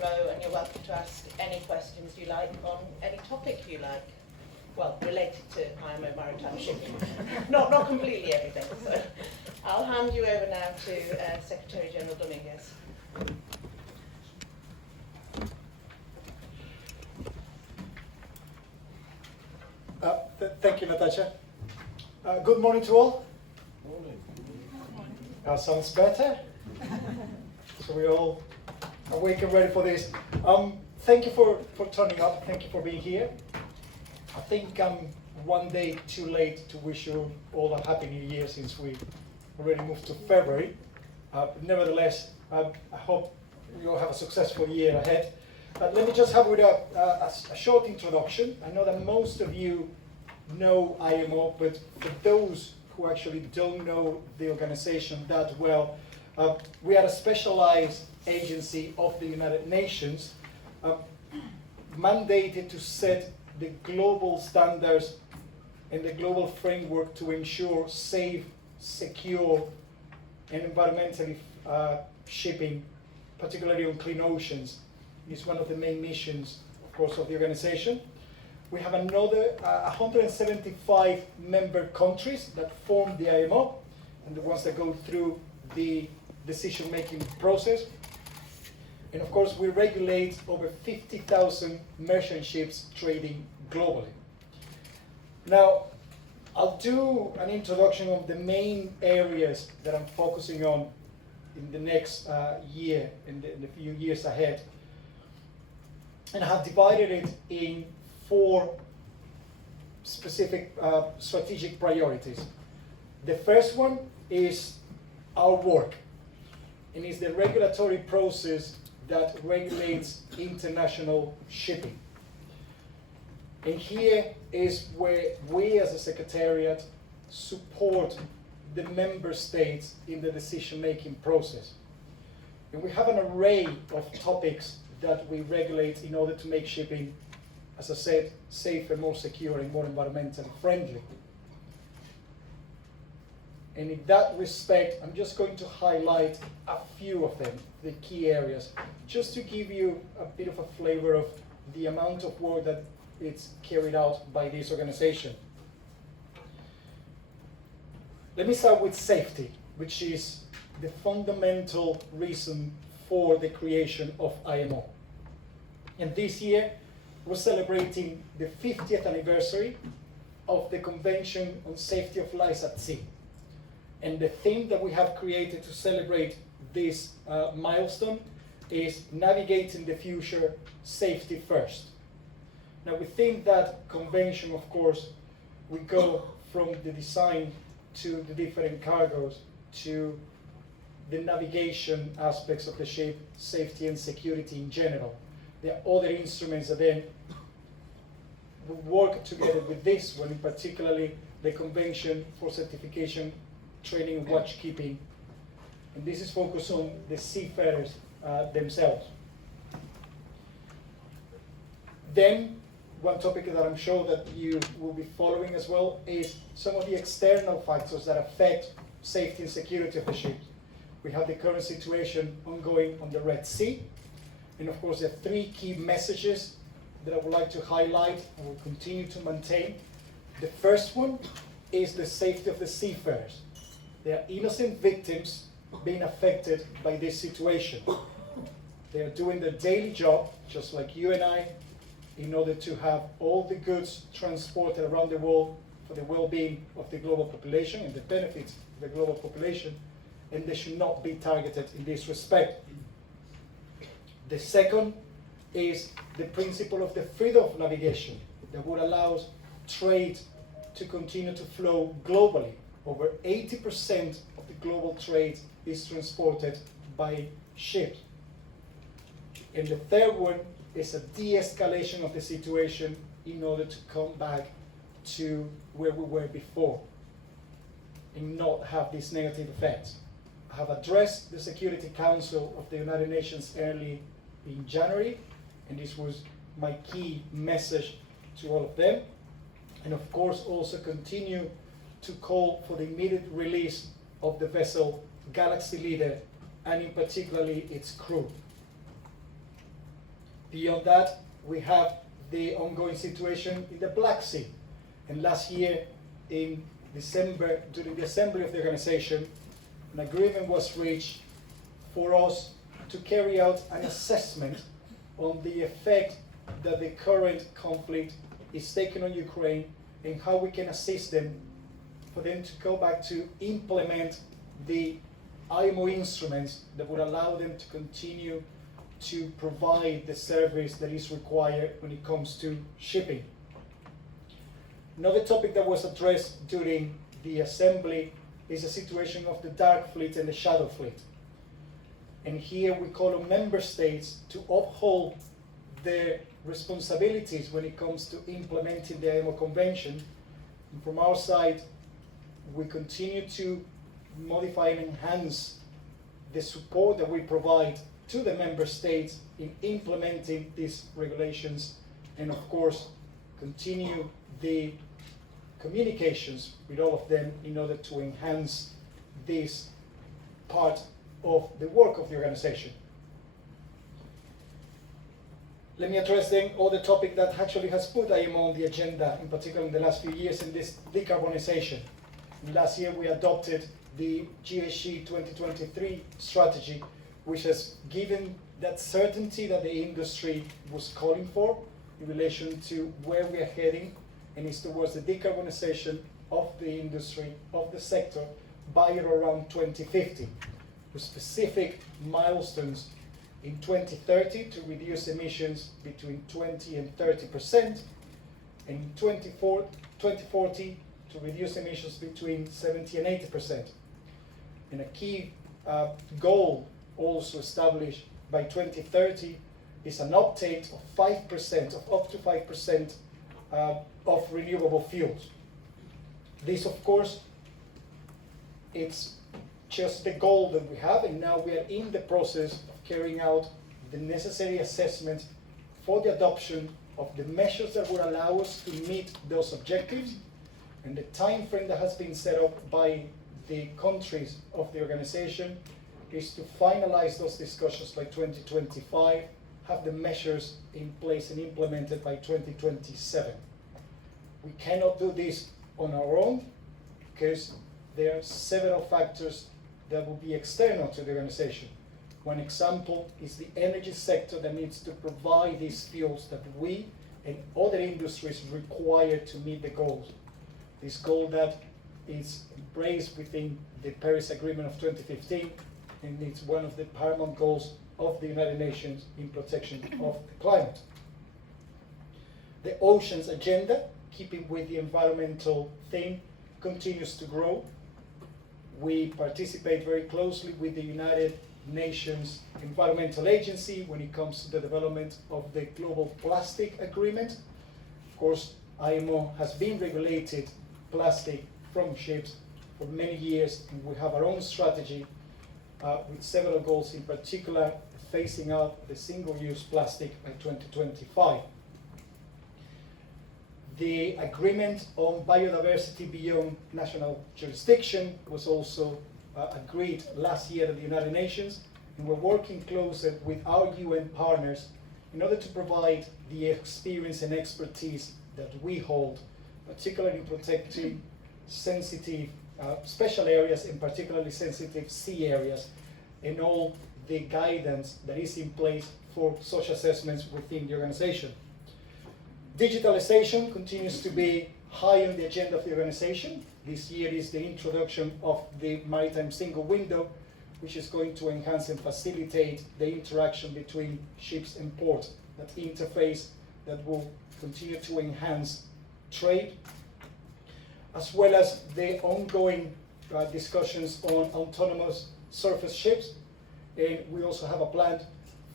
flow, and you're welcome to ask any questions you like on any topic you like. Well, related to IMO maritime shipping, not completely everything. So I'll hand you over now to Secretary-General Dominguez. Thank you, Natasha. Good morning to all. Sounds better. So we're all awake and ready for this. Thank you for turning up. Thank you for being here. I think I'm one day too late to wish you all a happy new year since we already moved to February. Nevertheless, I hope you all have a successful year ahead. Let me just have with a short introduction. I know that most of you know IMO, but for those who actually don't know the organization that well, we are a specialized agency of the United Nations, mandated to set the global standards and the global framework to ensure safe, secure, and environmentally shipping, particularly on clean oceans. It's one of the main missions, of course, of the organization. We have another 175 member countries that form the IMO, and the ones that go through the decision-making process. And of course, we regulate over 50,000 merchant ships trading globally. Now, I'll do an introduction of the main areas that I'm focusing on in the next year, in the few years ahead. And I have divided it in 4 specific strategic priorities. The first one is our work, and it's the regulatory process that regulates international shipping. And here is where we as a Secretariat support the member states in the decision-making process. And we have an array of topics that we regulate in order to make shipping, as I said, safer, more secure, and more environmentally friendly. And in that respect, I'm just going to highlight a few of them, the key areas, just to give you a bit of a flavor of the amount of work that it's carried out by this organization. Let me start with safety, which is the fundamental reason for the creation of IMO. And this year, we're celebrating the 50th anniversary of the Convention on Safety of Lives at Sea. And the theme that we have created to celebrate this milestone is navigating the future, safety first. Now, within that convention, of course, we go from the design to the different cargoes to the navigation aspects of the ship, safety and security in general. There are other instruments that then work together with this one, in particularly the Convention for Certification, Training and Watchkeeping. And this is focused on the seafarers themselves. Then, one topic that I'm sure that you will be following as well is some of the external factors that affect safety and security of the ships. We have the current situation ongoing on the Red Sea. And of course, there are 3 key messages that I would like to highlight and will continue to maintain. The first one is the safety of the seafarers. There are innocent victims being affected by this situation. They are doing their daily job, just like you and I, in order to have all the goods transported around the world for the well-being of the global population and the benefits of the global population, and they should not be targeted in this respect. The second is the principle of the freedom of navigation that would allow trade to continue to flow globally. Over 80% of the global trade is transported by ships. And the third one is a de-escalation of the situation in order to come back to where we were before and not have these negative effects. I have addressed the Security Council of the United Nations early in January, and this was my key message to all of them. And of course, also continue to call for the immediate release of the vessel Galaxy Leader, and in particularly its crew. Beyond that, we have the ongoing situation in the Black Sea. And last year, in December, during the assembly of the organization, an agreement was reached for us to carry out an assessment on the effect that the current conflict is taking on Ukraine and how we can assist them for them to go back to implement the IMO instruments that would allow them to continue to provide the service that is required when it comes to shipping. Another topic that was addressed during the assembly is the situation of the dark fleet and the shadow fleet. And here we call on member states to uphold their responsibilities when it comes to implementing the IMO Convention. And from our side, we continue to modify and enhance the support that we provide to the member states in implementing these regulations, and of course continue the communications with all of them in order to enhance this part of the work of the organization. Let me address then all the topic that actually has put IMO on the agenda, in particular in the last few years, in this decarbonization. Last year we adopted the GHG 2023 strategy, which has given that certainty that the industry was calling for in relation to where we are heading, and is towards the decarbonization of the industry, of the sector, by around 2050, with specific milestones in 2030 to reduce emissions between 20 and 30%, and in 2040 to reduce emissions between 70 and 80%. And a key goal also established by 2030 is an uptake of 5%, of up to 5% of renewable fuels. This, of course, it's just the goal that we have, and now we are in the process of carrying out the necessary assessment for the adoption of the measures that will allow us to meet those objectives. And the time frame that has been set up by the countries of the organization is to finalize those discussions by 2025, have the measures in place and implemented by 2027. We cannot do this on our own because there are several factors that will be external to the organization. One example is the energy sector that needs to provide these fuels that we and other industries require to meet the goals. This goal that is embraced within the Paris Agreement of 2015, and it's one of the paramount goals of the United Nations in protection of the climate. The oceans agenda, keeping with the environmental theme, continues to grow. We participate very closely with the United Nations Environmental Agency when it comes to the development of the Global Plastic Agreement. Of course, IMO has been regulated plastic from ships for many years, and we have our own strategy with several goals, in particular phasing out the single-use plastic by 2025. The agreement on biodiversity beyond national jurisdiction was also agreed last year at the United Nations, and we're working closer with our UN partners in order to provide the experience and expertise that we hold, particularly in protecting sensitive special areas, and particularly sensitive sea areas, and all the guidance that is in place for such assessments within the organization. Digitalization continues to be high on the agenda of the organization. This year is the introduction of the maritime single window, which is going to enhance and facilitate the interaction between ships and ports, that interface that will continue to enhance trade, as well as the ongoing discussions on autonomous surface ships. And we also have a plan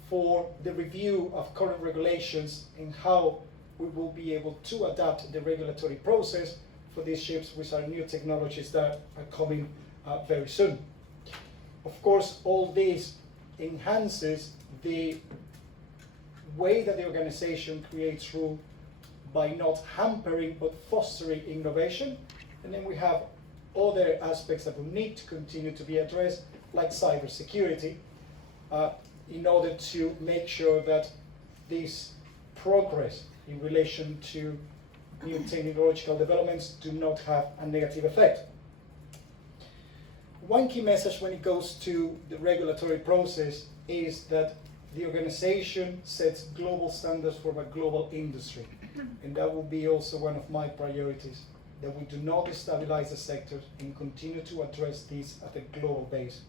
for the review of current regulations and how we will be able to adapt the regulatory process for these ships, which are new technologies that are coming very soon. Of course, all this enhances the way that the organization creates rule by not hampering but fostering innovation. And then we have other aspects that will need to continue to be addressed, like cybersecurity, in order to make sure that this progress in relation to new technological developments do not have a negative effect. One key message when it goes to the regulatory process is that the organization sets global standards for a global industry. And that will be also one of my priorities, that we do not destabilize the sector and continue to address this at a global base.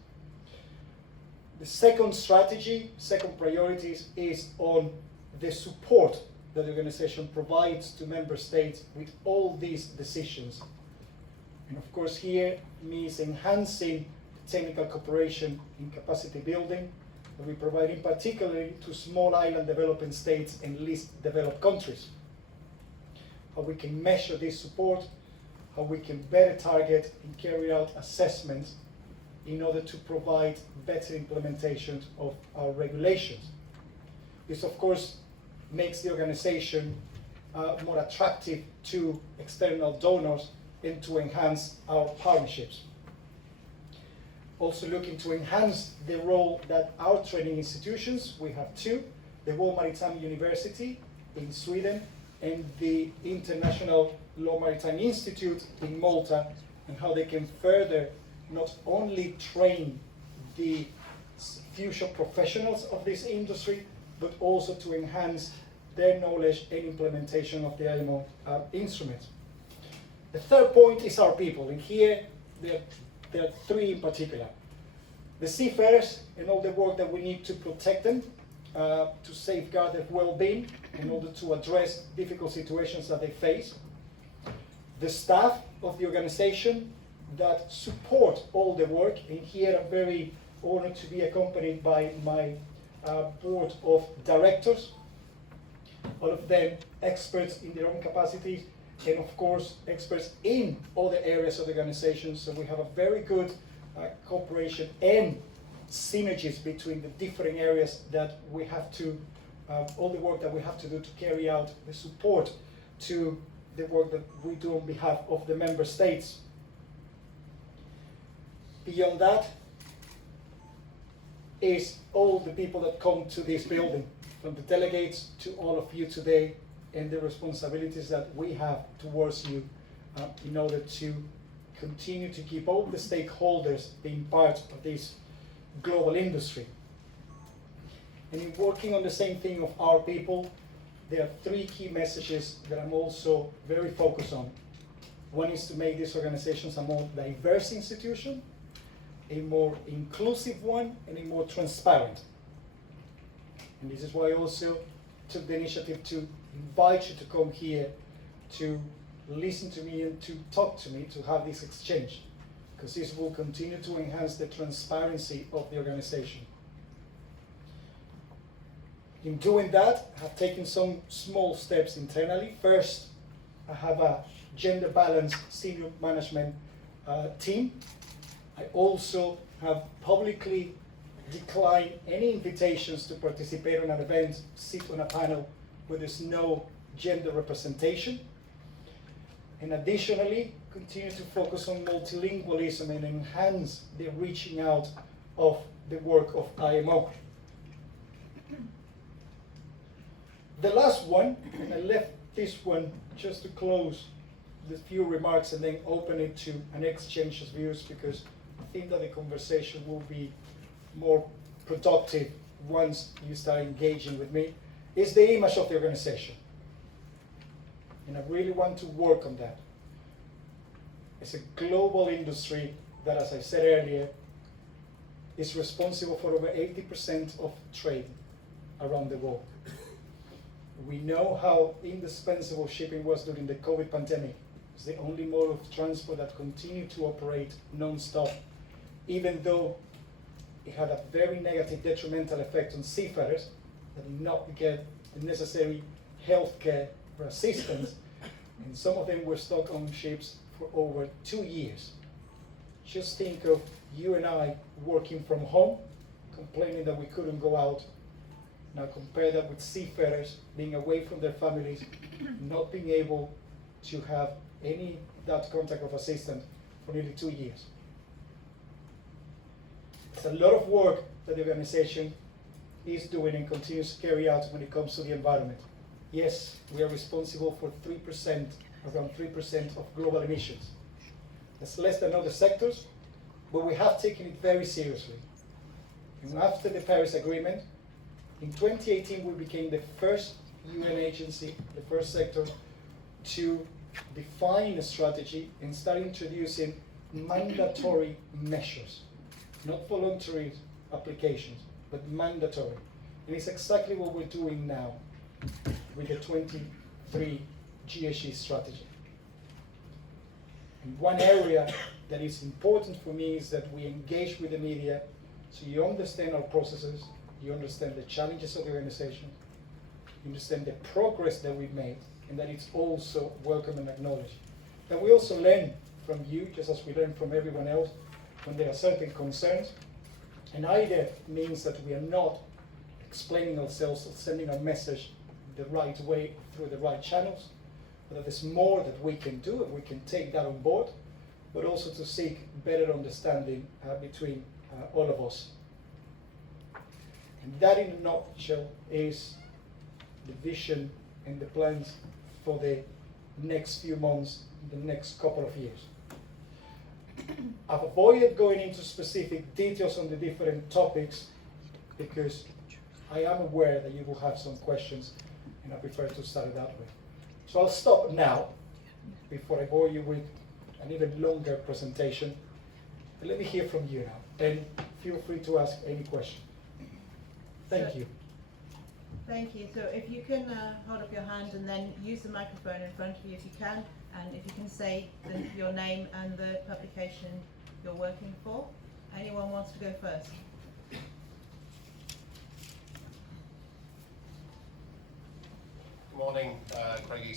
The second strategy, second priorities is on the support that the organization provides to member states with all these decisions. And of course here means enhancing technical cooperation in capacity building that we provide in particular to small island developing states and least developed countries. How we can measure this support, how we can better target and carry out assessments in order to provide better implementation of our regulations. This of course makes the organization more attractive to external donors and to enhance our partnerships. Also looking to enhance the role that our training institutions, we have two, the World Maritime University in Sweden and the International Law Maritime Institute in Malta, and how they can further not only train the future professionals of this industry, but also to enhance their knowledge and implementation of the IMO instruments. The third point is our people, and here there are three in particular. The seafarers and all the work that we need to protect them, to safeguard their well-being in order to address difficult situations that they face. The staff of the organization that support all the work, and here I'm very honored to be accompanied by my board of directors, all of them experts in their own capacities, and of course experts in other areas of the organization. So we have a very good cooperation and synergies between the different areas that we have to, all the work that we have to do to carry out the support to the work that we do on behalf of the member states. Beyond that is all the people that come to this building, from the delegates to all of you today, and the responsibilities that we have towards you in order to continue to keep all the stakeholders being part of this global industry. And in working on the same thing of our people, there are three key messages that I'm also very focused on. One is to make these organizations a more diverse institution, a more inclusive one, and a more transparent. And this is why I also took the initiative to invite you to come here to listen to me and to talk to me, to have this exchange, because this will continue to enhance the transparency of the organization. In doing that, I have taken some small steps internally. First, I have a gender balanced senior management team. I also have publicly declined any invitations to participate in an event, sit on a panel where there's no gender representation. And additionally, continue to focus on multilingualism and enhance the reaching out of the work of IMO. The last one, and I left this one just to close with a few remarks and then open it to an exchange of views, because I think that the conversation will be more productive once you start engaging with me, is the image of the organization. And I really want to work on that. It's a global industry that, as I said earlier, is responsible for over 80% of trade around the world. We know how indispensable shipping was during the COVID pandemic. It's the only mode of transport that continued to operate non-stop, even though it had a very negative detrimental effect on seafarers that did not get the necessary healthcare or assistance, and some of them were stuck on ships for over 2 years. Just think of you and I working from home, complaining that we couldn't go out. Now compare that with seafarers being away from their families, not being able to have any that contact of assistance for nearly 2 years. It's a lot of work that the organization is doing and continues to carry out when it comes to the environment. Yes, we are responsible for 3%, around 3% of global emissions. That's less than other sectors, but we have taken it very seriously. And after the Paris Agreement, in 2018 we became the first UN agency, the first sector, to define a strategy and start introducing mandatory measures, not voluntary applications, but mandatory. And it's exactly what we're doing now with the 23 GHG strategy. And one area that is important for me is that we engage with the media so you understand our processes, you understand the challenges of the organization, you understand the progress that we've made, and that it's also welcome and acknowledged. And we also learn from you, just as we learn from everyone else, when there are certain concerns. And either means that we are not explaining ourselves or sending our message the right way through the right channels, but that there's more that we can do and we can take that on board, but also to seek better understanding between all of us. And that in a nutshell is the vision and the plans for the next few months, the next couple of years. I've avoided going into specific details on the different topics because I am aware that you will have some questions and I prefer to start it that way. So I'll stop now before I bore you with an even longer presentation. But let me hear from you now, and feel free to ask any question. Thank you. Thank you. So if you can hold up your hand and then use the microphone in front of you if you can, and if you can say your name and the publication you're working for. Anyone wants to go first? Good morning, Craig